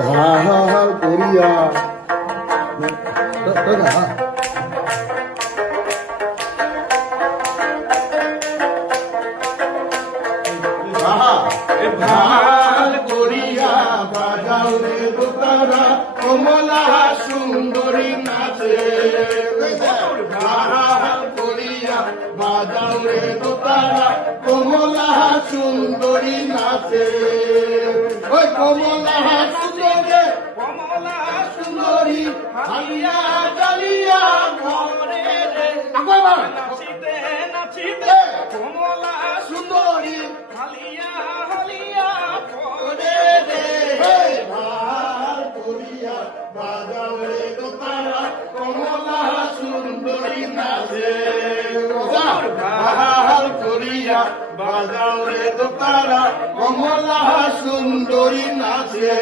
ভাল করিয়া ভাল করিয়া বাজাও রে দোতারা কমলা সুন্দরী নাচে ভাল করিয়া বাজাও রে দোতারা কমলা সুন্দরী নাচে ওই কমলা সুন্দরী কমলা সুন্দরী হালিয়া জ্বালিয়া ঘরে রে নাচিতে নাচিতে কমলা সুন্দরী হালিয়া হালিয়া ঘরে রে ভাল করিয়া বাজাও রে দোতারা কমলা সুন্দরী নাচে ভাল করিয়া বাজাও রে দোতারা কমলা সুন্দরী নাচে